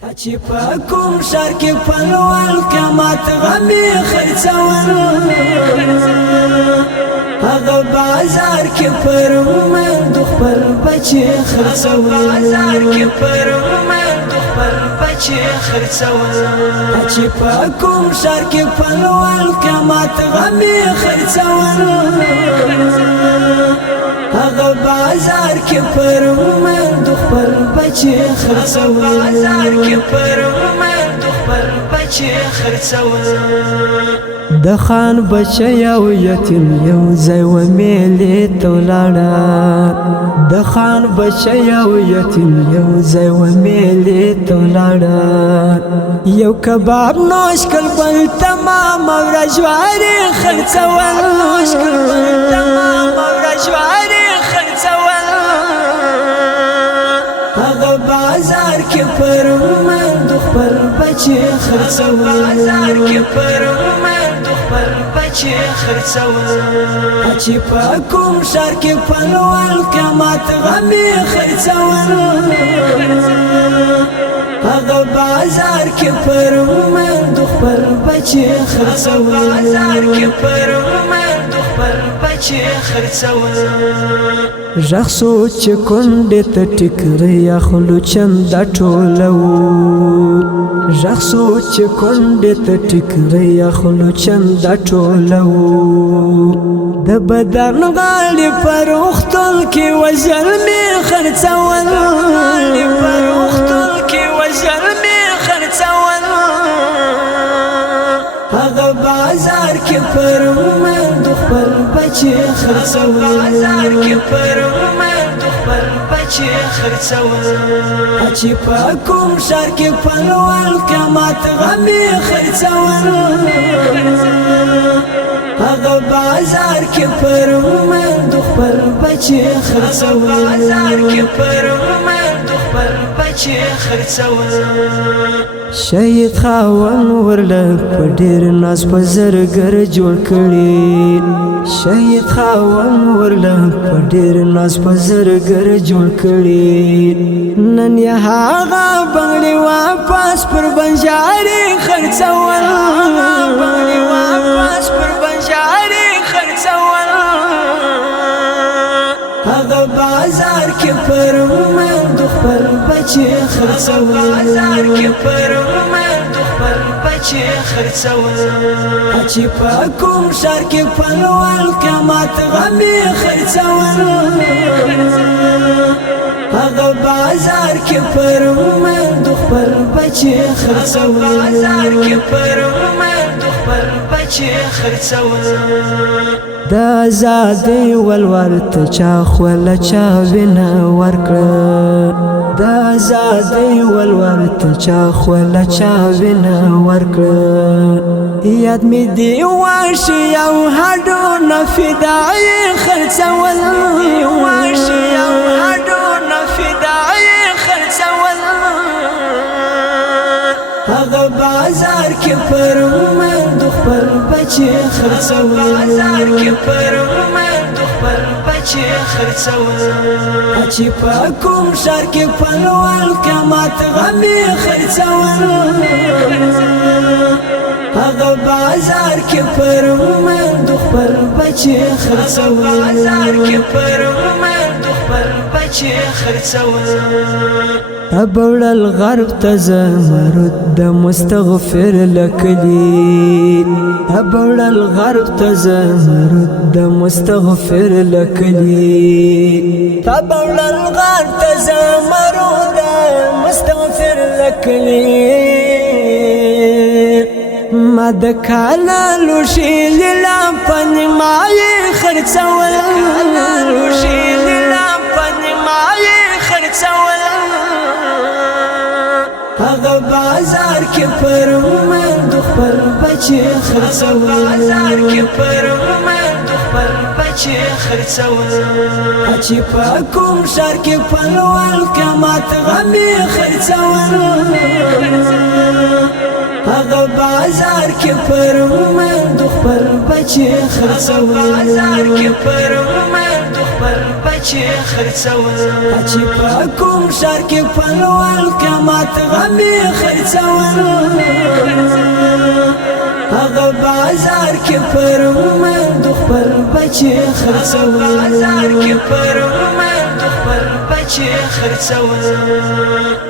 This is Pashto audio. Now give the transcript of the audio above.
چې په کوم ښار کې پلوال قیامت غمي خرڅول هغه بازار کې پر مومن خپل بچي خرڅول بازار کې پر مومن خپل بچي خرڅول چې په کوم ښار کې پلوال قیامت غمي خرڅول هغه بازار کې پر مومن خپل بچي خرڅول بازار کې پر مومن خپل بچي خرڅول د خان بچي او یتیم یو ځای و میلې ته ولاړه د خان بچي او یتیم یو ځای و میلې ته ولاړه یو کباب نوش کل بل تمام ورجواري خرڅول نوش کل بل تمام ورجواري خرڅول هغه بازار کې پر مومن خپل بچي خرڅول بازار کې پر مومن خپل بچي خرڅول چې په کوم ښار کې پلوال قیامت غمي خرڅول هغه بازار کې پر مومن خپل بچي خرڅول بازار کې پر مومن خپل بچي خرڅول ژغ سوچ کونډې ته ټیکرې اخلو چند ټولو ژغ سوچ کونډې ته ټیکرې اخلو چند ټولو د بدن غاړې پر وختل کې وژل مې خرڅول پر وختل کې وژل مې خرڅول هغه بازار کې پر مومن خپل بچي خرڅول بازار کې پر مومن خپل بچي خرڅول چې په کوم ښار کې پلوال قیامت غمي خرڅول هغه بازار کې پر مومن خپل بچي خرڅول بازار کې پر مومن خپل بچي خرڅول شهید خاون ورله په ډېر ناز په زرګر جوړ کړي شهید خاون ورله په ډېر ناز په زرګر جوړ کړي نن یې هغه بنګړي واپس پر بنجاري خرڅول بنګړي واپس پر بنجاري خرڅول هغه بازار کې پر مومن خپل بچي خرڅول بازار کې پر مومن خپل بچي خرڅول چې په کوم ښار کې پلوال قیامت غمي خرڅول هغه بازار کې پر مومن خپل بچي خرڅول بازار کې پر مومن خپل بچي خرڅول د آزادۍ ولور ته چا خوله چا وینه ورکړه د آزادۍ ولور ته چا خوله چا وینه ورکړه یاد مې دی واشي او هډونه فدایي خرڅول واشي او هډونه فدایي خرڅول هغه بازار کې پر مومن خپل بچي خرڅول بازار کې پر مومن خپل بچي خرڅول چې په کوم ښار کې پلوال قیامت غمي خرڅول هغه بازار کې پر مومن خپل بچي خرڅول بازار کې پر مومن خپل بچي خرڅول ابوړ الغرب ته زمرد د مستغفر لکلی ابوړ الغرب ته زمرد د مستغفر لکلی ابوړ الغرب ته زمرد د مستغفر لکلی ما د کاله لوشي لیلا پنمای خرڅول لوشي لیلا پنمای خرڅول هغه بازار کې پر مومن خپل بچي خرڅول بازار کې پر مومن خپل بچي خرڅول چې په کوم ښار کې پلوال قیامت غمي خرڅول هغه بازار کې پر مومن خپل بچي خرڅول بازار کې پر مومن خپل بچي خرڅول چې په کوم ښار کې پلوال قیامت غمي خرڅول هغه بازار کې پر مند خپل بچي خرڅول بازار کې پر مند خپل بچي خرڅول